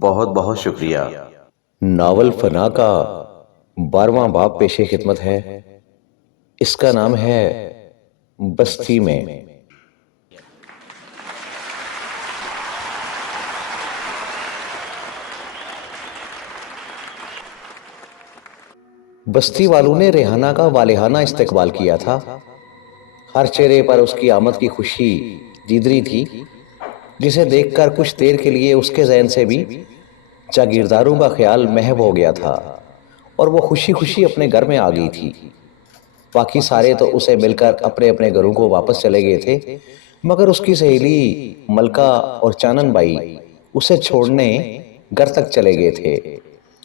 बहुत बहुत शुक्रिया। नावल फना का 12वां बाब पेशे खिदमत है। इसका नाम है बस्ती में। बस्ती वालों ने रेहाना का वालिहाना इस्तकबाल किया था। हर चेहरे पर उसकी आमद की खुशी जिदरी थी, जिसे देखकर कुछ देर के लिए उसके ज़हन से भी जागीरदारों का ख्याल महव हो गया था और वो खुशी खुशी अपने घर में आ गई थी। बाकी सारे तो उसे मिलकर अपने अपने घरों को वापस चले गए थे, मगर उसकी सहेली मलका और चानन बाई उसे छोड़ने घर तक चले गए थे।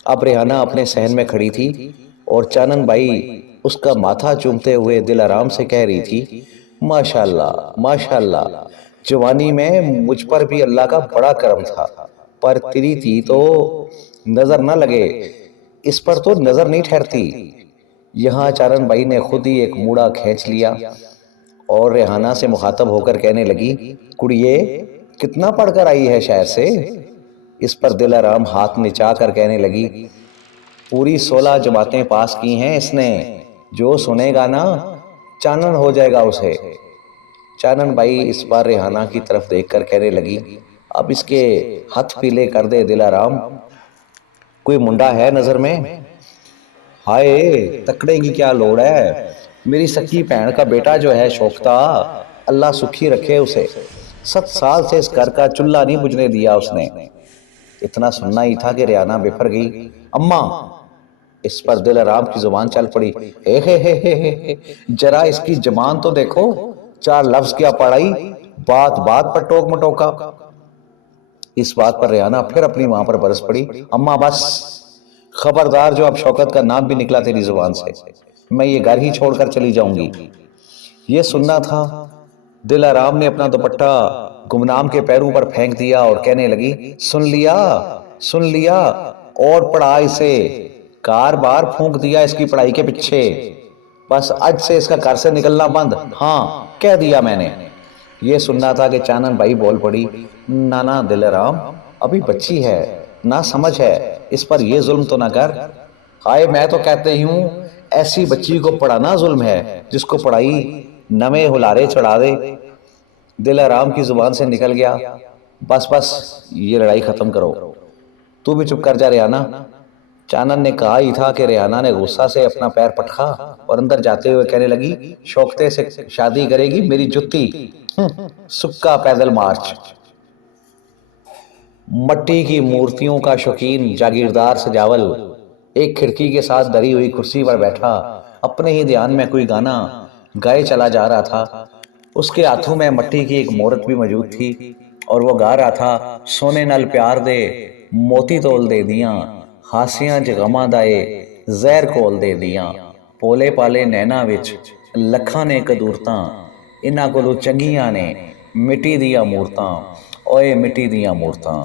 अब रेहाना अपने सहन में खड़ी थी और चानन बाई उसका माथा चूमते हुए दिल आराम से कह रही थी, माशाल्लाह माशाल्लाह, जवानी में मुझ पर भी अल्लाह का बड़ा करम था, पर तेरी थी तो नजर न लगे, इस पर तो नजर नहीं ठहरती। यहाँ चारण बाई ने खुद ही एक मूड़ा खींच लिया और रेहाना से मुखातब होकर कहने लगी, कुड़िए कितना पढ़कर आई है शहर से? इस पर दिलाराम हाथ निचा कर कहने लगी, पूरी 16 जमातें पास की हैं इसने, जो सुनेगा ना चानन हो जाएगा उसे। चानन बाई इस बार रेहाना की तरफ देखकर कहने लगी, अब इसके हाथ पीले कर दे दिलाराम, कोई मुंडा है नजर में? हाय, तकड़े की क्या लोड़ है, मेरी सखी भैन का बेटा जो है शोकता, अल्लाह सुखी रखे उसे। 7 साल से इस घर का चूल्हा नहीं बुझने दिया उसने। इतना सुनना ही था कि रेहाना बिफर गई। अम्मा! इस पर दिलाराम की जुबान चल पड़ी। हे, जरा इसकी जबान तो देखो, 4 लफ्ज क्या पढ़ाई, बात बात पर टोक मटोका। इस बात पर रेहाना फिर अपनी मां पर बरस पड़ी। अम्मा बस, खबरदार, जो अब शौकत का नाम भी निकला तेरी जुबान से, मैं ये घर ही छोड़कर चली जाऊंगी। ये सुनना था। दिलाराम ने अपना दुपट्टा गुमनाम के पैरों पर फेंक दिया और कहने लगी, सुन लिया, और पढ़ा इसे, कार बार फूंक दिया इसकी पढ़ाई के पीछे। बस आज से इसका घर से निकलना बंद, हाँ कह दिया मैंने। ये सुनना था कि चानन बाई बोल पड़ी, नाना दिलाराम, अभी बच्ची है, ना समझ है, इस पर यह जुल्म तो ना कर। हाय, मैं तो कहते ही हूं, ऐसी बच्ची को पढ़ाना जुल्म है जिसको पढ़ाई नवे हुलारे चढ़ा दे। दिलाराम की जुबान से निकल गया, बस बस, ये लड़ाई खत्म करो, तू भी चुप कर जा रेहाना। चानन ने कहा ही था कि रेहाना ने गुस्सा से अपना पैर पटका और अंदर जाते हुए कहने लगी, शौकते से शादी करेगी मेरी जुत्ती, सुक्का पैदल मार्च। मट्टी की मूर्तियों का शौकीन जागीरदार सजावल एक खिड़की के साथ धरी हुई कुर्सी पर बैठा अपने ही ध्यान में कोई गाना गाए चला जा रहा था। उसके हाथों में मट्टी की एक मोरत भी मौजूद थी और वो गा रहा था, सोने नल प्यार दे मोती तोल दे दिया, हासियां जगमा दाए जहर कोल दे दिया, पोले पाले नैना विच लखां ने कदूरतां, इन्हां कोलों चंगियां ने मिट्टी दिया मूरतां, ओए मिट्टी दिया मूरतां,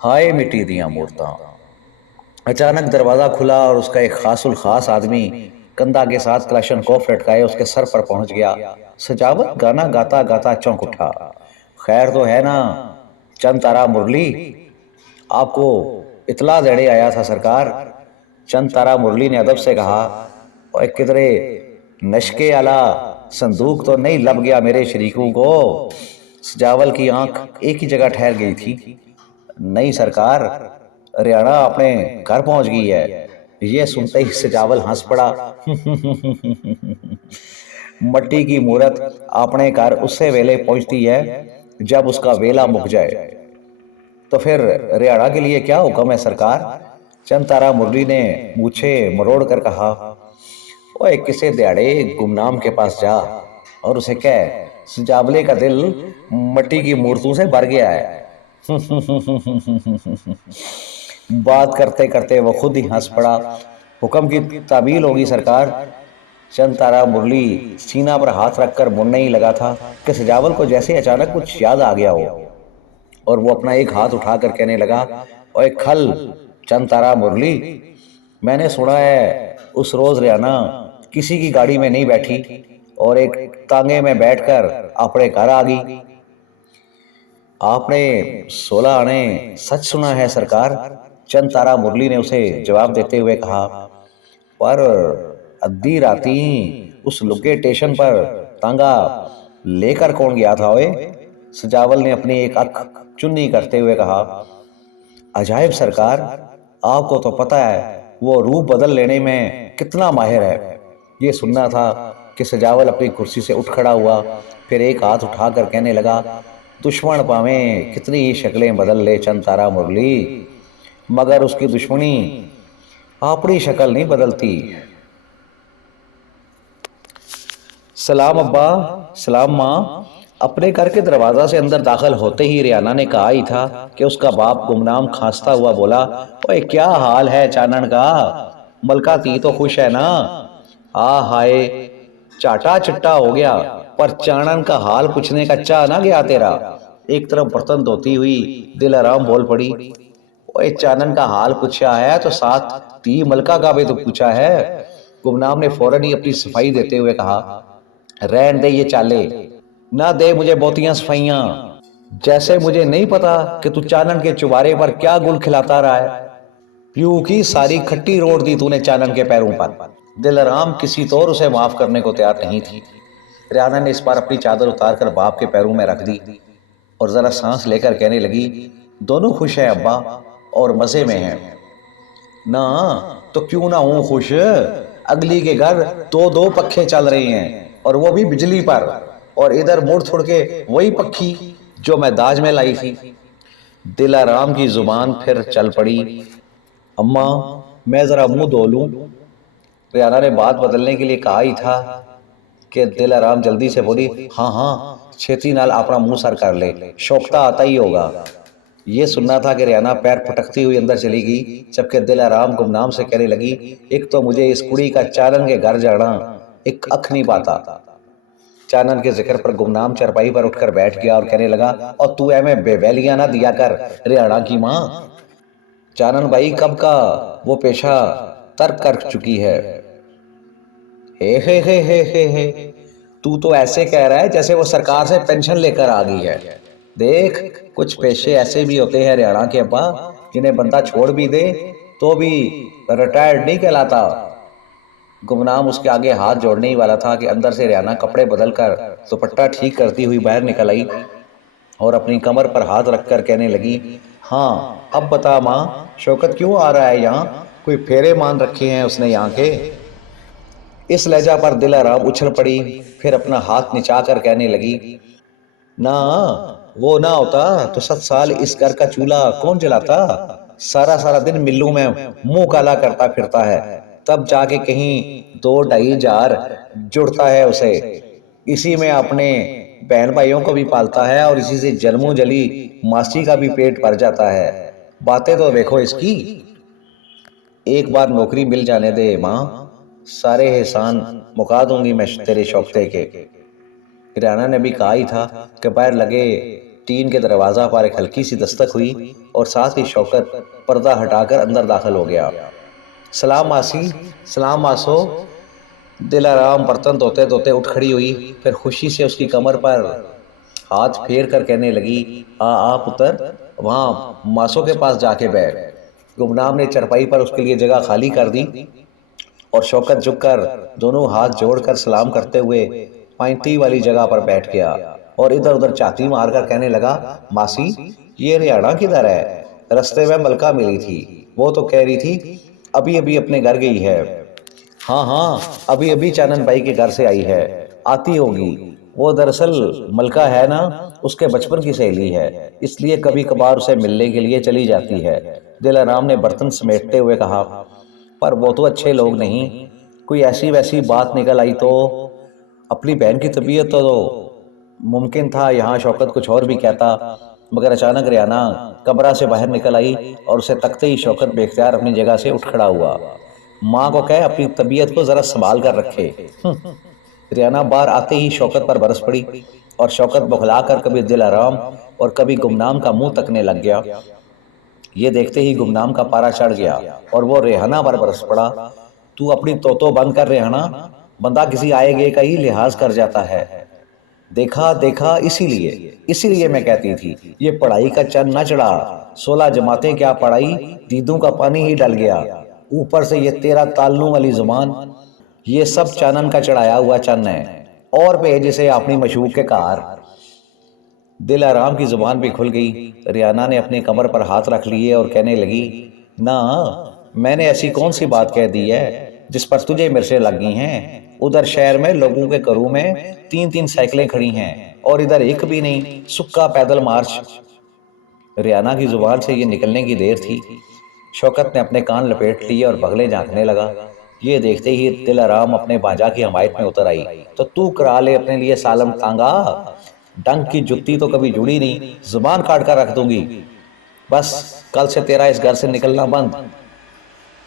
हाय मिट्टी दिया मूरतां। अचानक दरवाजा खुला और उसका एक खासुल खास आदमी कंधा के साथ क्लशनकोफ लटकाए उसके सर पर पहुंच गया। सजावत गाना गाता गाता चौंक उठा। खैर तो है ना चंद तारा मुरली, आपको इतला देने आया था सरकार। चंद तारा मुरली ने अदब से कहा, और किधरे नशके आला संदूक तो नहीं लब गया मेरे शरीकों को? सजावल की आंख एक ही जगह ठहर गई थी। नहीं सरकार, रेहाना अपने घर पहुंच गई है। यह सुनते ही सजावल हंस पड़ा। मट्टी की मूरत अपने घर उससे वेले पहुंचती है जब उसका वेला मुक जाए, तो फिर रेहाना के लिए क्या हुक्म है सरकार? चंद तारा मुरली ने मूछे मरोड़ कर कहा, ओए किसे दिहाड़े गुमनाम के पास जा और उसे कह, सजावले का दिल मट्टी की मूर्तों से भर गया है। बात करते करते वो खुद ही हंस पड़ा। हुक्म की ताबील होगी सरकार। चंद तारा मुरली सीना पर हाथ रखकर मुड़ने ही लगा था कि सजावल को जैसे अचानक कुछ याद आ गया हो और वो अपना एक हाथ उठाकर कहने लगा, ओए खल चंद तारा मुरली, मैंने सुना है उस रोज रेहाना किसी की गाड़ी में नहीं बैठी और एक तांगे में बैठकर अपने घर आ गई। आपने 16 आने सच सुना है सरकार? चंद तारा मुरली ने उसे जवाब देते हुए कहा। पर अद्धी राती उस लुके स्टेशन पर तांगा लेकर कौन गया था ओए? सजावल ने अपनी एक अख चुन्नी करते हुए कहा। अजायब सरकार, आपको तो पता है वो रूप बदल लेने में कितना माहिर है। ये सुनना था कि सजावल अपनी कुर्सी से उठ खड़ा हुआ, फिर एक हाथ उठाकर कहने लगा, दुश्मन पावे कितनी ही शक्लें बदल ले चंद तारा मुरली, मगर उसकी दुश्मनी अपनी शक्ल नहीं बदलती। सलाम अब्बा, सलाम माँ। अपने घर के दरवाजा से अंदर दाखिल होते ही रियाना ने कहा ही था कि उसका बाप गुमनाम खांसता हुआ बोला, ओए क्या हाल है चानन का? मलका ती तो खुश है ना? आ हाय, चाटा चिट्टा हो गया। पर चानन का हाल पूछने का चाह ना गया तेरा। एक तरफ बर्तन धोती हुई दिलाराम बोल पड़ी, ओए चानन का हाल पूछा है तो साथ ती मलका का भी तो पूछा है। गुमनाम ने फौरन ही अपनी सफाई देते हुए कहा, रहन दे ये चाले, ना दे मुझे बहुतियां सफाइयां। जैसे मुझे नहीं पता कि तू चानन के चुबारे पर क्या गुल खिलाता रहा है। प्यू की सारी खट्टी रोट दी तूने चानन के पैरों पर। दिलराम किसी तौर उसे माफ करने को तैयार नहीं थी। रियाना ने इस बार अपनी चादर उतारकर बाप के पैरों में रख दी और जरा सांस लेकर कहने लगी, दोनों खुश हैं अब्बा और मजे में हैं ना? तो क्यों ना हूं खुश। अगली के घर दो दो पखे चल रहे हैं और वो भी बिजली पर, और इधर मुड़ थुड़ के वही पक्षी जो मैं दाज में लाई थी। दिलाराम की जुबान फिर चल पड़ी, अम्मा मैं जरा मुंह धो लूं। रियाना ने बात बदलने के लिए कहा ही था कि दिलाराम जल्दी से बोली, हाँ हाँ छेती नाल अपना मुंह सर कर ले, शौकता आता ही होगा। ये सुनना था कि रियाना पैर फटकती हुई अंदर चली गई, जबकि दिलाराम गुमनाम से कहने लगी, एक तो मुझे इस कुड़ी का चानन के घर जाना एक अख नहीं पाता। चानन के जिक्र पर गुमनाम चरपाई पर उठकर बैठ गया और कहने लगा, और तू हमें बेवैलियां ना दिया कर रियाना की माँ। चानन भाई कब का वो पेशा तर्क कर चुकी है। हे, तू तो ऐसे कह रहा है जैसे वो सरकार से पेंशन लेकर आ गई है। देख, कुछ पेशे ऐसे भी होते हैं रियाना के अब्बा, जिन्हें बंदा छोड़ भी दे तो भी रिटायर्ड नहीं कहलाता। गुमनाम उसके आगे हाथ जोड़ने ही वाला था कि अंदर से रियाना कपड़े बदलकर दुपट्टा ठीक करती हुई बाहर निकल आई और अपनी कमर पर हाथ रखकर कहने लगी, हाँ अब बता माँ, शौकत क्यों आ रहा है यहाँ? कोई फेरे मान रखे हैं उसने यहाँ के? इस लहजा पर दिलाराम उछल पड़ी, फिर अपना हाथ निचा कर कहने लगी, ना वो ना होता तो 7 साल इस घर का चूल्हा कौन जलाता? सारा सारा दिन मिल्लू में मुंह काला करता फिरता है, तब जाके कहीं 2-2.5 हजार जुड़ता है उसे। इसी में अपने बहन भाइयों को भी पालता है और इसी से जन्मों जली मासी का भी पेट भर जाता है। बातें तो देखो इसकी। एक बार नौकरी मिल जाने दे माँ, सारे एहसान मुका दूंगी मैं तेरे शौकते के। किराना ने भी कहा ही था कि बाहर लगे टीन के दरवाजा पर एक हल्की सी दस्तक हुई और साथ ही शौकत पर्दा हटाकर अंदर दाखिल हो गया। सलाम मासी, सलाम मासो। दिलाराम बर्तन धोते धोते उठ खड़ी हुई, फिर खुशी से उसकी कमर पर हाथ फेर कर कहने लगी, आ पुत्र, वहाँ मासो के पास जाके बैठ। गुमनाम ने चरपाई पर उसके लिए जगह खाली कर दी और शौकत झुककर दोनों हाथ जोड़कर सलाम करते हुए पैंती वाली जगह पर बैठ गया और इधर उधर छाती मारकर कहने लगा, मासी ये रियाना किधर है? रास्ते में मलका मिली थी, वो तो कह रही थी अभी अभी अपने घर गई है। हाँ हाँ, अभी अभी चानन भाई के घर से आई है, आती होगी। वो दरअसल मलका है ना, उसके बचपन की सहेली है, इसलिए कभी कभार उसे मिलने के लिए चली जाती है। दिलाराम ने बर्तन समेटते हुए कहा, पर वो तो अच्छे लोग नहीं, कोई ऐसी वैसी बात निकल आई तो? अपनी बहन की तबीयत तो मुमकिन था यहाँ शौकत कुछ और भी कहता, मगर अचानक रियाना कमरा से बाहर निकल आई और उसे तकते ही शौकत बेख्तियार अपनी जगह से उठ खड़ा हुआ। माँ को कहे अपनी तबीयत को जरा संभाल कर रखे। रियाना बाहर आते ही शौकत पर बरस पड़ी और शौकत बौखला कर कभी दिलाराम और कभी गुमनाम का मुंह तकने लग गया। ये देखते ही गुमनाम का पारा चढ़ गया और वो रेहाना पर बरस पड़ा। तू अपनी तोतो बंद कर रेहाना, बंदा किसी आए गए का ही लिहाज कर जाता है। देखा देखा, इसीलिए इसीलिए मैं कहती थी ये पढ़ाई का चन्न न चढ़ा। 16 जमातें क्या पढ़ाई, दीदों का पानी ही डल गया। ऊपर से ये तेरा तालनू वाली जुबान, ये सब चानन का चढ़ाया हुआ चन्न है। और पे जिसे अपनी मशूक के कार। दिल आराम की जुबान भी खुल गई। रियाना ने अपनी कमर पर हाथ रख लिए और कहने लगी, ना, मैंने ऐसी कौन सी बात कह दी है जिस पर तुझे मिर्चें लग गई हैं। उधर शहर में लोगों के घरों में 3-3 साइकिलें खड़ी हैं और इधर एक भी नहीं, सुक्का पैदल मार्च। रियाना की जुबान से ये निकलने की देर थी। शौकत ने अपने कान लपेट लिए और बगले झांकने लगा। ये देखते ही दिल आराम अपने बाजा की हमायत में उतर आई। तो तू करा ले अपने लिए सालम टांगा, डंक की जुत्ती तो कभी जुड़ी नहीं, जुबान काट कर रख दूंगी। बस कल से तेरा इस घर से निकलना बंद।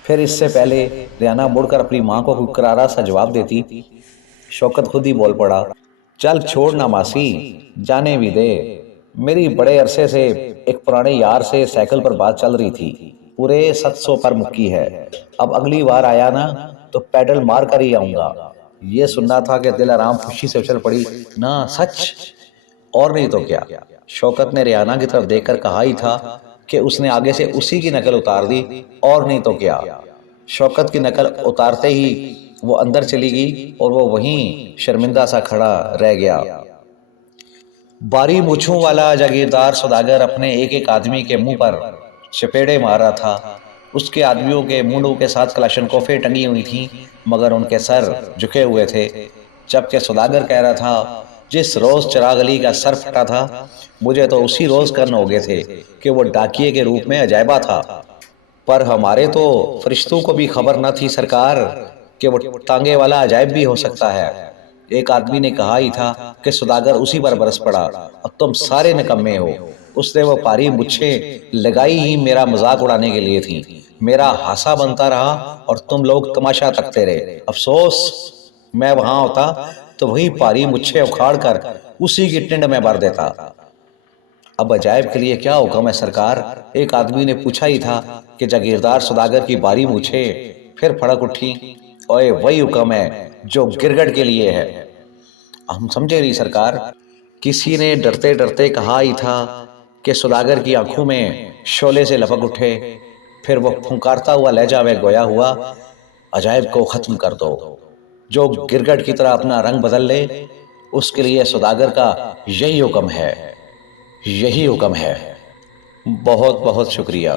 फिर इससे पहले रियाना मुड़कर अपनी माँ को कोई करारा सा जवाब देती, शौकत खुद ही बोल पड़ा, चल छोड़ ना मासी, जाने भी दे। मेरी बड़े अरसे से एक पुराने यार से साइकिल पर बात चल रही थी, पूरे 700 पर मुक्की है। अब अगली बार आया ना तो पैडल मार कर ही आऊंगा। ये सुनना था कि दिल आराम खुशी से उछल पड़ी, ना सच? और नहीं तो क्या। शौकत ने रियाना की तरफ देखकर कहा ही था कि उसने आगे से उसी की नकल उतार दी। और नहीं तो क्या। शौकत की नकल उतारते ही वो अंदर चली गई और वो वहीं शर्मिंदा सा खड़ा रह गया। बारी मूछों वाला जागीरदार सौदागर अपने एक एक आदमी के मुंह पर चपेड़े मार रहा था। उसके आदमियों के मुंडों के साथ कलाशनकोफे टंगी हुई थी, मगर उनके सर झुके हुए थे। जबकि सौदागर कह रहा था, जिस रोज चिराग अली का सर फटा था, मुझे तो उसी रोज कर्न हो गए थे कि वो डाकिये के रूप में अजायबा था। पर हमारे तो फरिश्तों को भी खबर न थी सरकार कि वो टांगे वाला अजायब भी हो सकता है। एक आदमी ने कहा ही था कि सौदागर उसी पर बरस पड़ा और तुम सारे निकम्मे हो। उसने वो पारी मुच्छे लगाई ही मेरा मजाक उड़ाने के लिए थी। मेरा हासा बनता रहा और तुम लोग तमाशा तकते रहे। अफसोस, मैं वहां होता तो वही पारी मुच्छे उखाड़ कर उसी की टिंड में भर देता। अब अजायब के लिए क्या हुक्म है सरकार? एक आदमी ने पूछा ही था कि जागीरदार सौदागर की बारी मुझे फिर फड़क उठी, ओए वही हुक्म है जो गिरगट के लिए है। हम समझे नहीं सरकार। किसी ने डरते डरते कहा ही था कि सौदागर की आंखों में शोले से लपक उठे। फिर वो फुंकारता हुआ लहजा में गोया हुआ, अजायब को खत्म कर दो। जो गिरगट की तरह अपना रंग बदल ले, उसके लिए सौदागर का यही हुक्म है, यही हुक्म है। बहुत बहुत शुक्रिया।